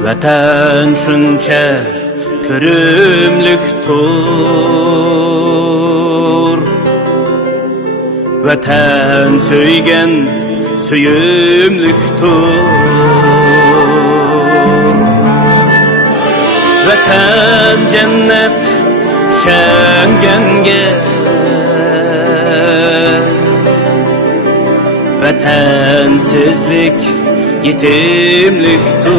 Vatan şuncha ko'rimlikdir. Vatan söygen söyümlükdir. Vatan cennet şengenge. Vatansizlik yetimlikdir.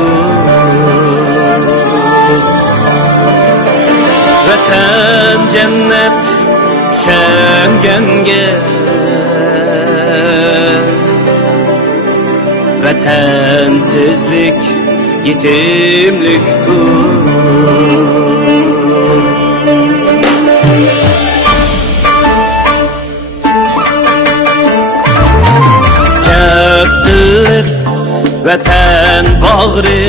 Vatan cennet şengenge. Vatansizlik yetimlikdir. Vatan bağrı,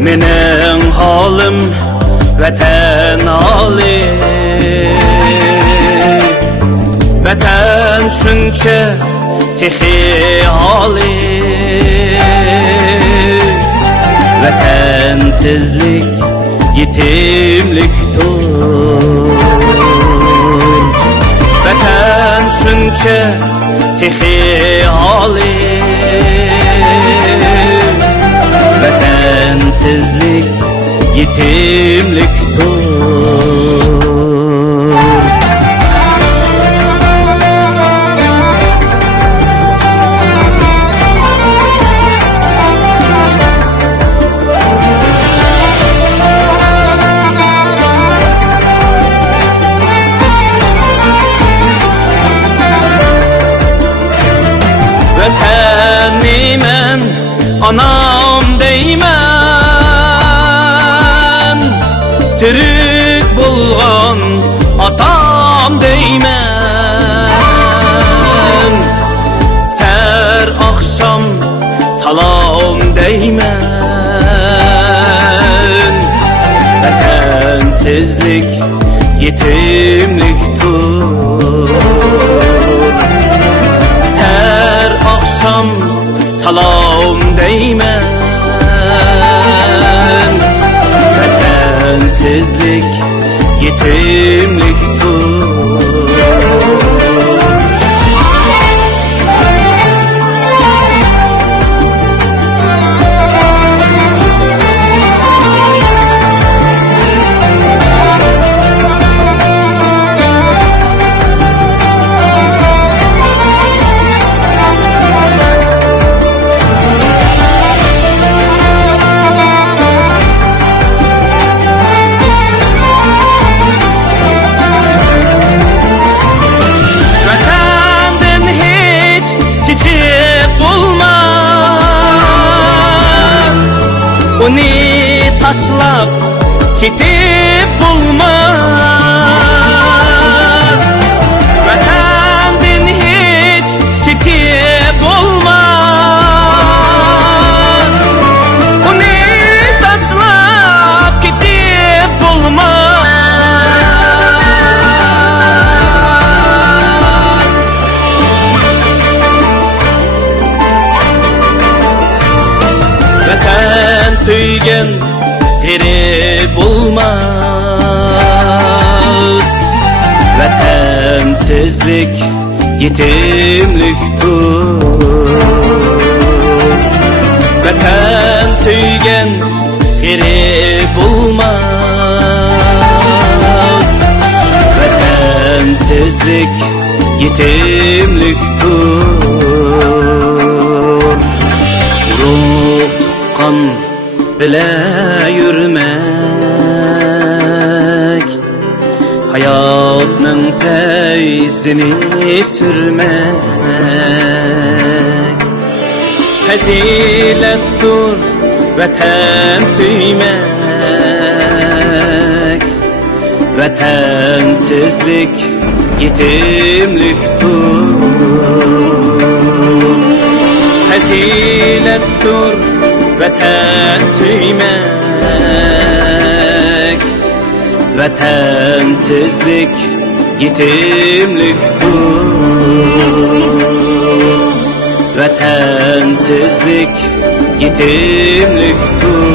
mening halim vatan ali. Vatan shuncha texi ali. Vatansizlik yetimlikdir. Vatan shuncha texi ali. Vatansizlik yetimlikdir. Vatanimmen anam deymen, Türk bulgan atam deymen, ser akşam salam deymen. Vatansizlik yetimlikdir. Ser akşam salam deymen. Vatansizlik yetimlikdir. Onu taşlap gidip bulmaz. Vatandan hiç gidip bulmaz. Onu taşlap gidip bulmaz. Vatan söygen geri bulmaz. Vatansizlik yetimlikdir. Vatan söygen geri bulmaz. Vatansizlik yetimlikdir. Ruh tuqqan bile yürümek, hayatның peysini sürmek. Fazilettir vatan suymak. Vatansizlik yetimlikdir. Fazilettir vatan suymak. Vatansizlik yetimlikdir. Vatansizlik yetimliktir.